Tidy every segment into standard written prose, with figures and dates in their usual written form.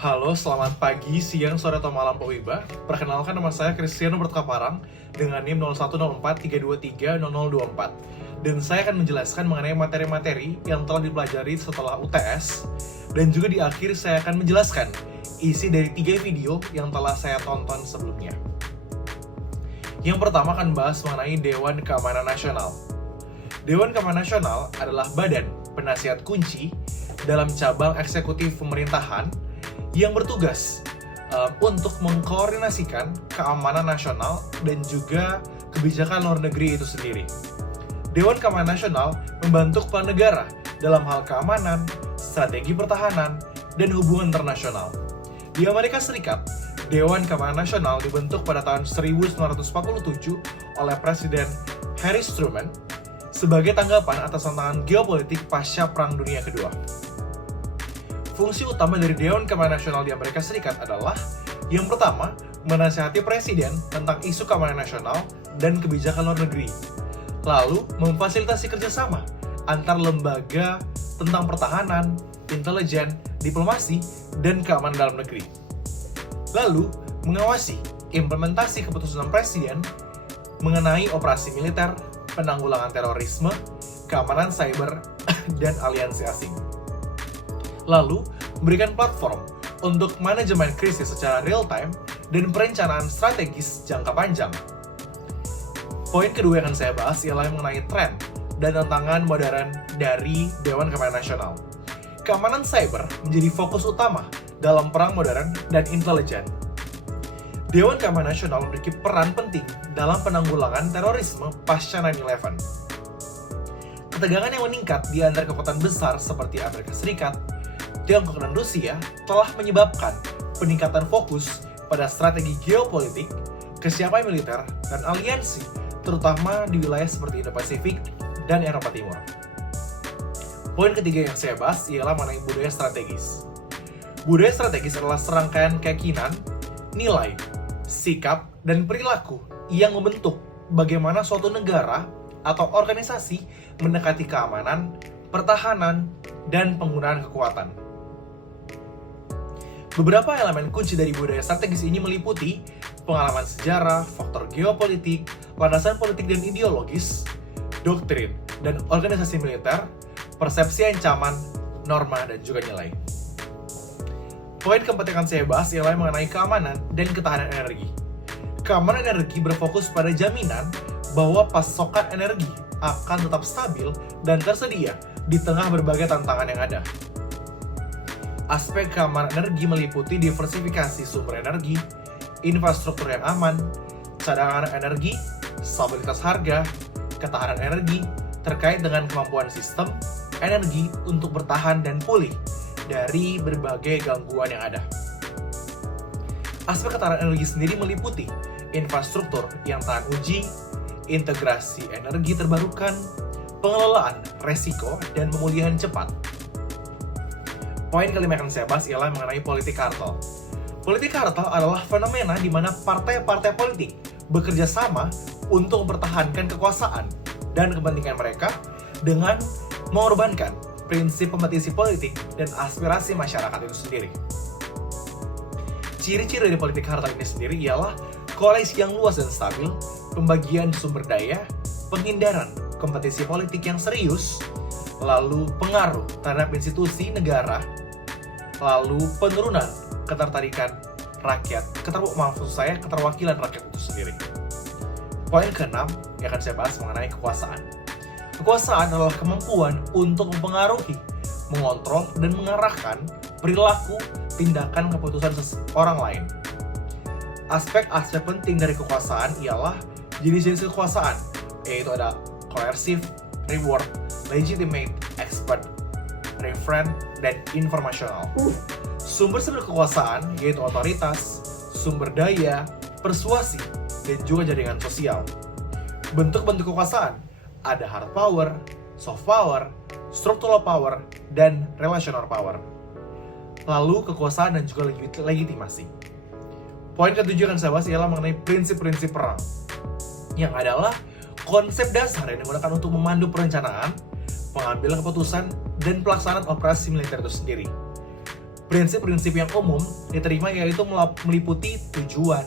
Halo, selamat pagi, siang, sore, atau malam Pak Wiba. Perkenalkan, nama saya Cristiano Bertkaparang dengan NIM 010432300024. Dan saya akan menjelaskan mengenai materi-materi yang telah dipelajari setelah UTS. Dan juga di akhir saya akan menjelaskan isi dari 3 video yang telah saya tonton sebelumnya. Yang pertama akan bahas mengenai Dewan Keamanan Nasional. Dewan Keamanan Nasional adalah badan penasihat kunci dalam cabang eksekutif pemerintahan yang bertugas untuk mengkoordinasikan keamanan nasional dan juga kebijakan luar negeri itu sendiri. Dewan Keamanan Nasional membantu kepala negara dalam hal keamanan, strategi pertahanan, dan hubungan internasional. Di Amerika Serikat, Dewan Keamanan Nasional dibentuk pada tahun 1947 oleh Presiden Harry Truman sebagai tanggapan atas tantangan geopolitik pasca Perang Dunia Kedua. Fungsi utama dari Dewan Keamanan Nasional di Amerika Serikat adalah yang pertama, menasihati presiden tentang isu keamanan nasional dan kebijakan luar negeri. Lalu, memfasilitasi kerjasama antar lembaga tentang pertahanan, intelijen, diplomasi, dan keamanan dalam negeri. Lalu, mengawasi implementasi keputusan presiden mengenai operasi militer, penanggulangan terorisme, keamanan cyber, dan aliansi asing. Lalu, memberikan platform untuk manajemen krisis secara real-time dan perencanaan strategis jangka panjang. Poin kedua yang akan saya bahas ialah mengenai tren dan tantangan modern dari Dewan Keamanan Nasional. Keamanan cyber menjadi fokus utama dalam perang modern dan intelijen. Dewan Keamanan Nasional memiliki peran penting dalam penanggulangan terorisme pasca 9/11. Ketegangan yang meningkat di antara kekuatan besar seperti Amerika Serikat, Tiongkok, dan Rusia telah menyebabkan peningkatan fokus pada strategi geopolitik, kesiapan militer, dan aliansi, terutama di wilayah seperti Indo-Pasifik dan Eropa Timur. Poin ketiga yang saya bahas ialah mengenai budaya strategis. Budaya strategis adalah serangkaian keyakinan, nilai, sikap, dan perilaku yang membentuk bagaimana suatu negara atau organisasi mendekati keamanan, pertahanan, dan penggunaan kekuatan. Beberapa elemen kunci dari budaya strategis ini meliputi pengalaman sejarah, faktor geopolitik, landasan politik dan ideologis, doktrin dan organisasi militer, persepsi ancaman, norma, dan juga nilai. Poin keempat yang akan saya bahas ialah mengenai keamanan dan ketahanan energi. Keamanan energi berfokus pada jaminan bahwa pasokan energi akan tetap stabil dan tersedia di tengah berbagai tantangan yang ada. Aspek keamanan energi meliputi diversifikasi sumber energi, infrastruktur yang aman, cadangan energi, stabilitas harga, ketahanan energi, terkait dengan kemampuan sistem energi untuk bertahan dan pulih dari berbagai gangguan yang ada. Aspek ketahanan energi sendiri meliputi infrastruktur yang tahan uji, integrasi energi terbarukan, pengelolaan resiko, dan pemulihan cepat. Poin kelima yang akan saya bahas ialah mengenai politik kartel. Politik kartel adalah fenomena di mana partai-partai politik bekerja sama untuk mempertahankan kekuasaan dan kepentingan mereka dengan mengorbankan prinsip kompetisi politik dan aspirasi masyarakat itu sendiri. Ciri-ciri dari politik kartel ini sendiri ialah koalisi yang luas dan stabil, pembagian sumber daya, penghindaran kompetisi politik yang serius, lalu pengaruh terhadap institusi negara, lalu penurunan ketertarikan rakyat, keterwakilan rakyat itu sendiri. Poin keenam yang akan saya bahas mengenai kekuasaan. Kekuasaan adalah kemampuan untuk mempengaruhi, mengontrol, dan mengarahkan perilaku, tindakan, keputusan orang lain. Aspek-aspek penting dari kekuasaan ialah jenis-jenis kekuasaan, yaitu ada coercive, reward, legitimate, expert, referent, dan informasional. Sumber-sumber kekuasaan yaitu otoritas, sumber daya, persuasi, dan juga jaringan sosial. Bentuk-bentuk kekuasaan ada hard power, soft power, structural power, dan relational power. Lalu kekuasaan dan juga legitimasi. Poin ketujuh yang saya bahas ialah mengenai prinsip-prinsip perang, yang adalah konsep dasar yang digunakan untuk memandu perencanaan, pengambilan keputusan, dan pelaksanaan operasi militer itu sendiri. Prinsip-prinsip yang umum diterima yaitu meliputi tujuan,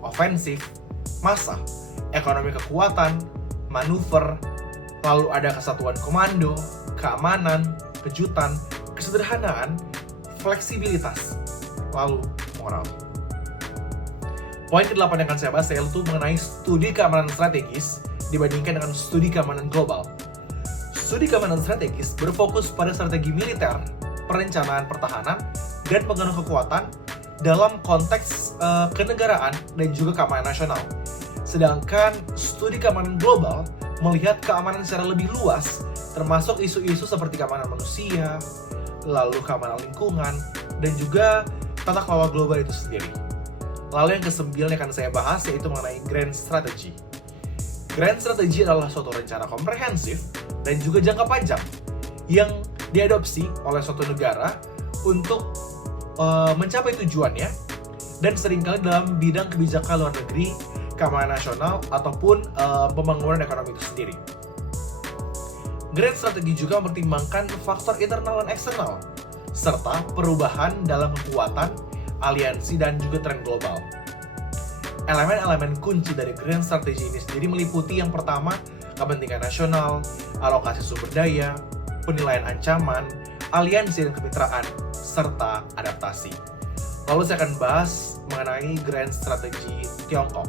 ofensif, massa, ekonomi kekuatan, manuver, lalu ada kesatuan komando, keamanan, kejutan, kesederhanaan, fleksibilitas, lalu moral. Poin ke-8 yang akan saya bahas yaitu mengenai studi keamanan strategis dibandingkan dengan studi keamanan global. Studi keamanan strategis berfokus pada strategi militer, perencanaan pertahanan, dan pengaruh kekuatan dalam konteks kenegaraan dan juga keamanan nasional. Sedangkan studi keamanan global melihat keamanan secara lebih luas, termasuk isu-isu seperti keamanan manusia, lalu keamanan lingkungan, dan juga tata kelola global itu sendiri. Lalu yang ke-9 yang akan saya bahas yaitu mengenai Grand Strategy. Grand Strategy adalah suatu rencana komprehensif dan juga jangka panjang yang diadopsi oleh suatu negara untuk mencapai tujuannya dan seringkali dalam bidang kebijakan luar negeri, keamanan nasional, ataupun pembangunan ekonomi itu sendiri. Grand Strategy juga mempertimbangkan faktor internal dan eksternal, serta perubahan dalam kekuatan, aliansi, dan juga tren global. Elemen-elemen kunci dari Grand Strategy ini sendiri meliputi yang pertama, kepentingan nasional, alokasi sumber daya, penilaian ancaman, aliansi dan kemitraan, serta adaptasi. Lalu saya akan bahas mengenai Grand Strategy Tiongkok.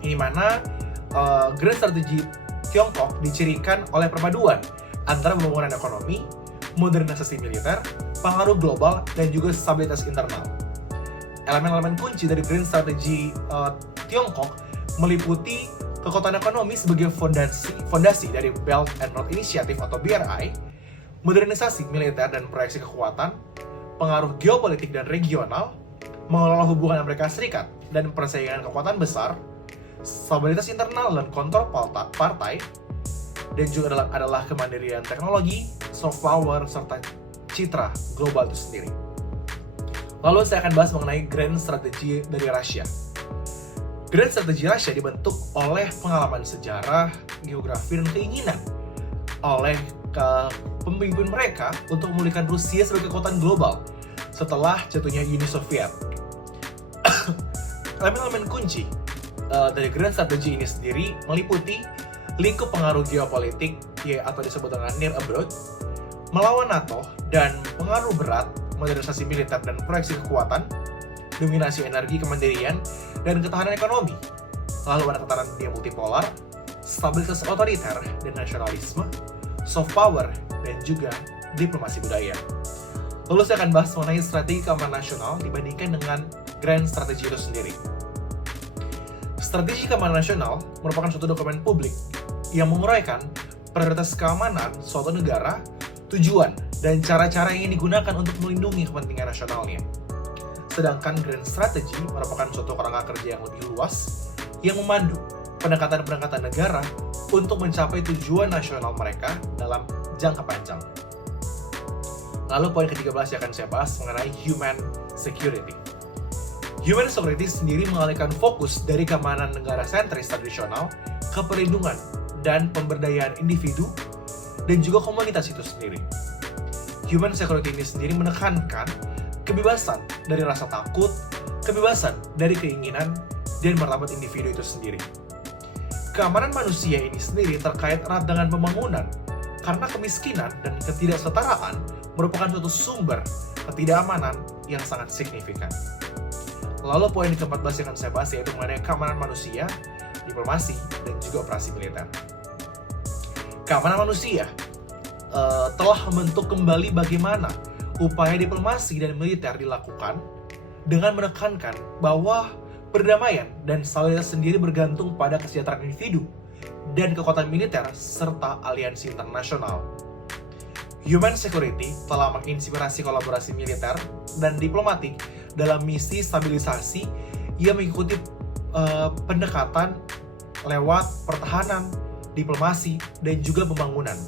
Ini mana Grand Strategy Tiongkok dicirikan oleh perpaduan antara pembangunan ekonomi, modernisasi militer, pengaruh global, dan juga stabilitas internal. Elemen-elemen kunci dari Grand Strategy Tiongkok meliputi kekuatan ekonomi sebagai fondasi dari Belt and Road Initiative atau BRI, modernisasi militer dan proyeksi kekuatan, pengaruh geopolitik dan regional, mengelola hubungan Amerika Serikat dan persaingan kekuatan besar, stabilitas internal dan kontrol partai, dan juga adalah kemandirian teknologi, soft power, serta citra global itu sendiri. Lalu saya akan bahas mengenai Grand Strategy dari Rusia. Grand Strategy Rusia dibentuk oleh pengalaman sejarah, geografi, dan keinginan oleh pemimpin mereka untuk memulihkan Rusia sebagai kekuatan global setelah jatuhnya Uni Soviet. Elemen-elemen kunci dari Grand Strategy ini sendiri meliputi lingkup pengaruh geopolitik atau disebut dengan near abroad, melawan NATO, dan pengaruh berat, modernisasi militer dan proyeksi kekuatan, dominasi energi, kemandirian, dan ketahanan ekonomi. Lalu ada tatanan dunia multipolar, stabilitas otoriter dan nasionalisme, soft power, dan juga diplomasi budaya. Lalu saya akan bahas mengenai strategi keamanan nasional dibandingkan dengan Grand Strategy itu sendiri. Strategi keamanan nasional merupakan suatu dokumen publik yang menguraikan prioritas keamanan suatu negara, tujuan, dan cara-cara yang digunakan untuk melindungi kepentingan nasionalnya. Sedangkan Grand Strategy merupakan suatu kerangka kerja yang lebih luas yang memandu pendekatan-pendekatan negara untuk mencapai tujuan nasional mereka dalam jangka panjang. Lalu poin ke-13 yang akan saya bahas mengenai Human Security. Human Security sendiri mengalihkan fokus dari keamanan negara sentris tradisional ke perlindungan dan pemberdayaan individu dan juga komunitas itu sendiri. Human Security ini sendiri menekankan kebebasan dari rasa takut, kebebasan dari keinginan, dan martabat individu itu sendiri. Keamanan manusia ini sendiri terkait erat dengan pembangunan, karena kemiskinan dan ketidaksetaraan merupakan suatu sumber ketidakamanan yang sangat signifikan. Lalu poin ke-14 yang akan saya bahas yaitu mengenai keamanan manusia, diplomasi, dan juga operasi militer. Keamanan manusia telah membentuk kembali bagaimana upaya diplomasi dan militer dilakukan dengan menekankan bahwa perdamaian dan stabilitas sendiri bergantung pada kesejahteraan individu dan kekuatan militer serta aliansi internasional. Human Security telah menginspirasi kolaborasi militer dan diplomatik dalam misi stabilisasi yang mengikuti pendekatan lewat pertahanan, diplomasi, dan juga pembangunan.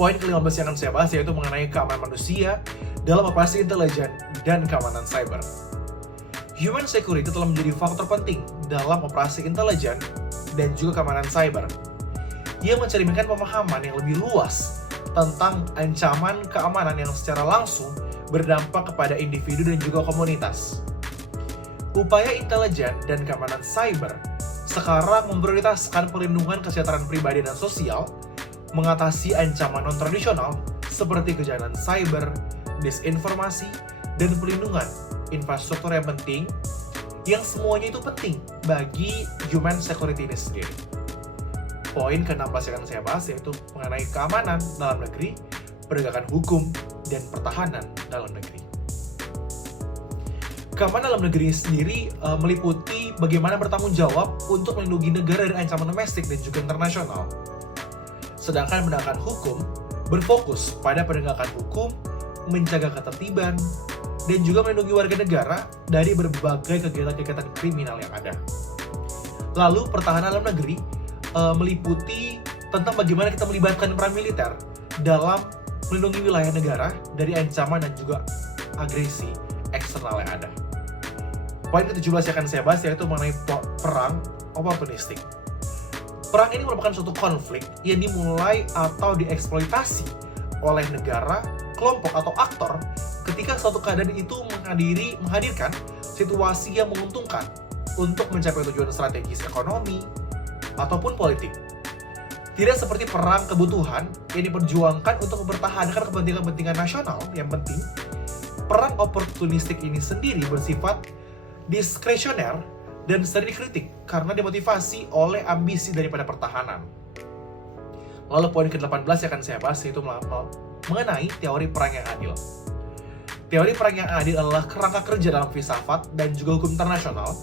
Poin ke-15 yang akan saya bahas yaitu mengenai keamanan manusia dalam operasi intelijen dan keamanan cyber. Human Security telah menjadi faktor penting dalam operasi intelijen dan juga keamanan cyber. Ia mencerminkan pemahaman yang lebih luas tentang ancaman keamanan yang secara langsung berdampak kepada individu dan juga komunitas. Upaya intelijen dan keamanan cyber sekarang memprioritaskan perlindungan kesejahteraan pribadi dan sosial, mengatasi ancaman non-tradisional seperti kejahatan cyber, disinformasi, dan pelindungan infrastruktur yang penting, yang semuanya itu penting bagi human security ini sendiri. Poin ke-16 yang akan saya bahas yaitu mengenai keamanan dalam negeri, penegakan hukum, dan pertahanan dalam negeri. Keamanan dalam negeri sendiri meliputi bagaimana bertanggung jawab untuk melindungi negara dari ancaman domestik dan juga internasional. Sedangkan penegakan hukum berfokus pada penegakan hukum, menjaga ketertiban, dan juga melindungi warga negara dari berbagai kegiatan-kegiatan kriminal yang ada. Lalu pertahanan dalam negeri meliputi tentang bagaimana kita melibatkan peran militer dalam melindungi wilayah negara dari ancaman dan juga agresi eksternal yang ada. Poin ke-17 yang akan saya bahas yaitu mengenai perang oportunistik. Perang ini merupakan suatu konflik yang dimulai atau dieksploitasi oleh negara, kelompok, atau aktor ketika suatu keadaan itu menghadirkan situasi yang menguntungkan untuk mencapai tujuan strategis ekonomi ataupun politik. Tidak seperti perang kebutuhan yang diperjuangkan untuk mempertahankan kepentingan-kepentingan nasional yang penting, perang oportunistik ini sendiri bersifat diskresioner dan sering dikritik karena dimotivasi oleh ambisi daripada pertahanan. Lalu poin ke-18 yang akan saya bahas yaitu mengenai teori perang yang adil. Teori perang yang adil adalah kerangka kerja dalam filsafat dan juga hukum internasional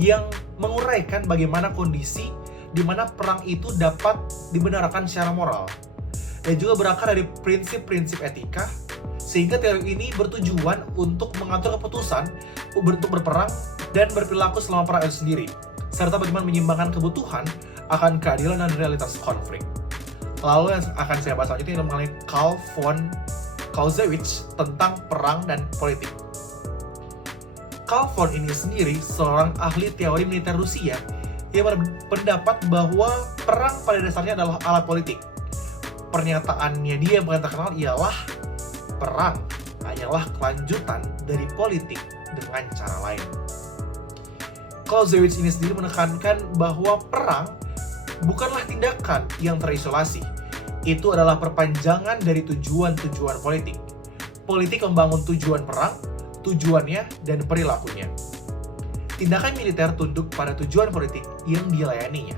yang menguraikan bagaimana kondisi di mana perang itu dapat dibenarkan secara moral dan juga berakar dari prinsip-prinsip etika, sehingga teori ini bertujuan untuk mengatur keputusan untuk berperang dan berperilaku selama perang itu sendiri, serta bagaimana menyimbangkan kebutuhan akan keadilan dan realitas konflik. Lalu yang akan saya bahas selanjutnya adalah mengenai Carl von Clausewitz tentang perang dan politik. Carl von ini sendiri seorang ahli teori militer Rusia yang berpendapat bahwa perang pada dasarnya adalah alat politik. Pernyataannya dia yang paling terkenal ialah perang hanyalah kelanjutan dari politik dengan cara lain. Clausewitz ini sendiri menekankan bahwa perang bukanlah tindakan yang terisolasi. Itu adalah perpanjangan dari tujuan-tujuan politik. Politik membangun tujuan perang, tujuannya, dan perilakunya. Tindakan militer tunduk pada tujuan politik yang dilayaninya.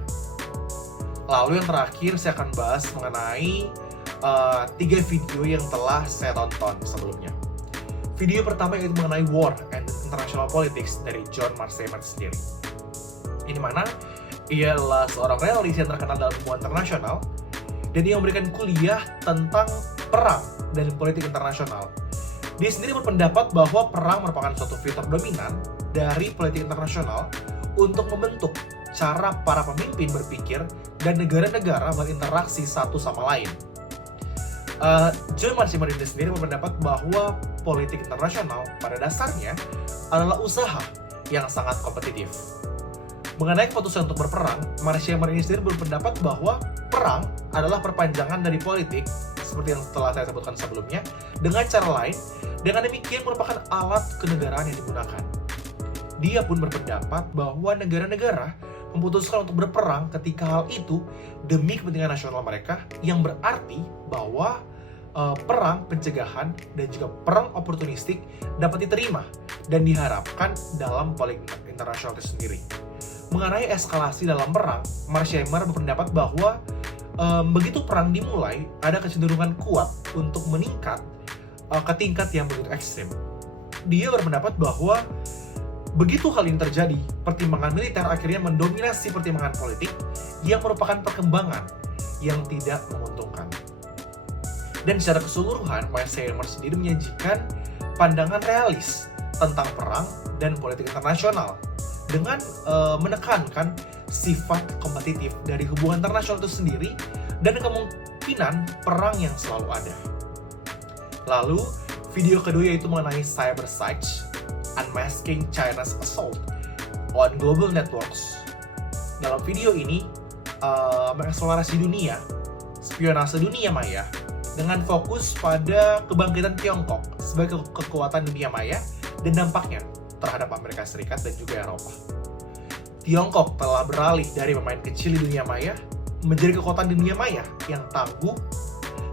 Lalu yang terakhir saya akan bahas mengenai 3 video yang telah saya tonton sebelumnya. Video pertama yaitu mengenai War and International Politics dari John Mearsheimer sendiri. Ini mana ia adalah seorang realis yang terkenal dalam hubungan internasional dan ia memberikan kuliah tentang perang dan politik internasional. Dia sendiri berpendapat bahwa perang merupakan suatu fitur dominan dari politik internasional untuk membentuk cara para pemimpin berpikir dan negara-negara berinteraksi satu sama lain. John Mearsheimer ini sendiri berpendapat bahwa politik internasional pada dasarnya adalah usaha yang sangat kompetitif. Mengenai keputusan untuk berperang, Mearsheimer ini sendiri berpendapat bahwa perang adalah perpanjangan dari politik, seperti yang telah saya sebutkan sebelumnya, dengan cara lain, dengan demikian merupakan alat kenegaraan yang digunakan. Dia pun berpendapat bahwa negara-negara memutuskan untuk berperang ketika hal itu demi kepentingan nasional mereka, yang berarti bahwa perang pencegahan dan juga perang oportunistik dapat diterima dan diharapkan dalam politik internasional itu sendiri. Mengenai eskalasi dalam perang, Mearsheimer berpendapat bahwa begitu perang dimulai, ada kecenderungan kuat untuk meningkat ke tingkat yang begitu ekstrim. Dia berpendapat bahwa begitu hal ini terjadi, pertimbangan militer akhirnya mendominasi pertimbangan politik yang merupakan perkembangan yang tidak menguntungkan. Dan secara keseluruhan, Mearsheimer sendiri menyajikan pandangan realis tentang perang dan politik internasional dengan menekankan sifat kompetitif dari hubungan internasional itu sendiri dan kemungkinan perang yang selalu ada. Lalu, video kedua yaitu mengenai Cyber Siege, Unmasking China's Assault on Global Networks. Dalam video ini, mengeksplorasi dunia, spionase dunia maya, dengan fokus pada kebangkitan Tiongkok sebagai kekuatan dunia maya dan dampaknya terhadap Amerika Serikat dan juga Eropa. Tiongkok telah beralih dari pemain kecil di dunia maya menjadi kekuatan dunia maya yang tangguh,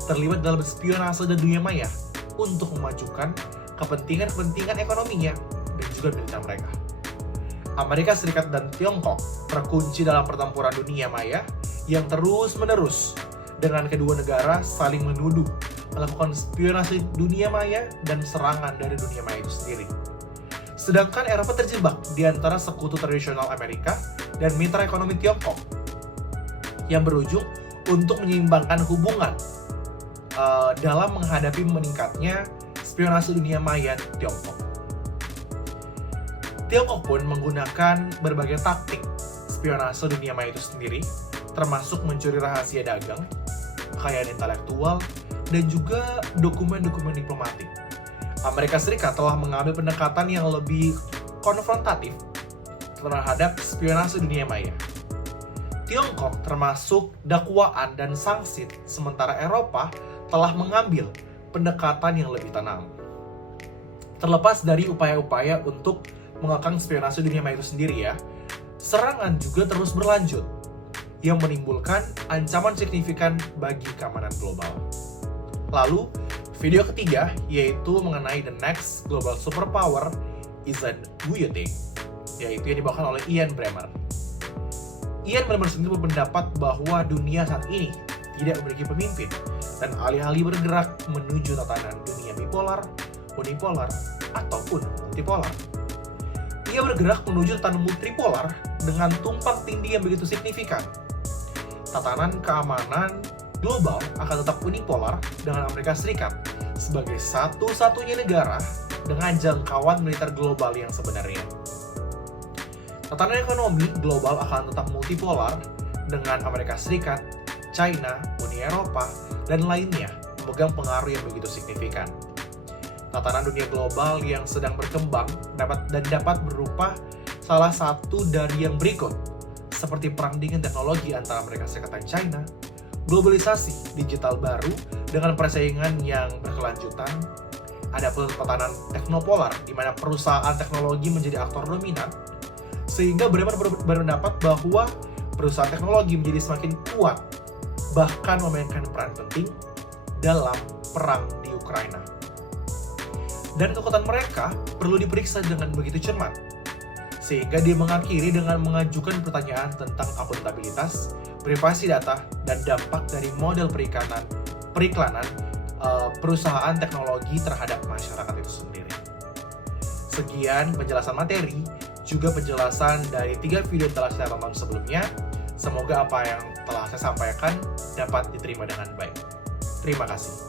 terlibat dalam spionase dan dunia maya untuk memajukan kepentingan ekonominya dan juga militer mereka. Amerika Serikat dan Tiongkok terkunci dalam pertempuran dunia maya yang terus-menerus dengan kedua negara saling menuduh melakukan spionase dunia maya dan serangan dari dunia maya itu sendiri. Sedangkan Eropa terjebak di antara sekutu tradisional Amerika dan mitra ekonomi Tiongkok yang berujung untuk menyeimbangkan hubungan dalam menghadapi meningkatnya spionase dunia maya Tiongkok. Tiongkok pun menggunakan berbagai taktik spionase dunia maya itu sendiri, termasuk mencuri rahasia dagang, kekayaan intelektual, dan juga dokumen-dokumen diplomatik. Amerika Serikat telah mengambil pendekatan yang lebih konfrontatif terhadap spionase dunia maya. Tiongkok termasuk dakwaan dan sanksi, sementara Eropa telah mengambil pendekatan yang lebih tenang. Terlepas dari upaya-upaya untuk mengekang spionase dunia maya itu sendiri ya, serangan juga terus berlanjut yang menimbulkan ancaman signifikan bagi keamanan global. Lalu, video ketiga yaitu mengenai the next global superpower isn't who you think, yaitu yang dibawakan oleh Ian Bremmer. Ian Bremmer sendiri berpendapat bahwa dunia saat ini tidak memiliki pemimpin dan alih-alih bergerak menuju tatanan dunia bipolar, unipolar, ataupun multipolar. Ia bergerak menuju tatanan multipolar dengan tumpang tindih yang begitu signifikan. Tatanan keamanan global akan tetap unipolar dengan Amerika Serikat sebagai satu-satunya negara dengan jangkauan militer global yang sebenarnya. Tatanan ekonomi global akan tetap multipolar dengan Amerika Serikat, China, Uni Eropa, dan lainnya memegang pengaruh yang begitu signifikan. Tatanan dunia global yang sedang berkembang dapat berupa salah satu dari yang berikut, seperti perang dingin teknologi antara Amerika Serikat dan China, globalisasi digital baru dengan persaingan yang berkelanjutan, ada tatanan teknopolar di mana perusahaan teknologi menjadi aktor dominan, sehingga Bremer berpendapat bahwa perusahaan teknologi menjadi semakin kuat, bahkan memainkan peran penting dalam perang di Ukraina. Dan kekuatan mereka perlu diperiksa dengan begitu cermat, sehingga dia mengakhiri dengan mengajukan pertanyaan tentang akuntabilitas, privasi data, dan dampak dari model periklanan perusahaan teknologi terhadap masyarakat itu sendiri. Sekian penjelasan materi, juga penjelasan dari 3 video yang telah saya tonton sebelumnya. Semoga apa yang telah saya sampaikan dapat diterima dengan baik. Terima kasih.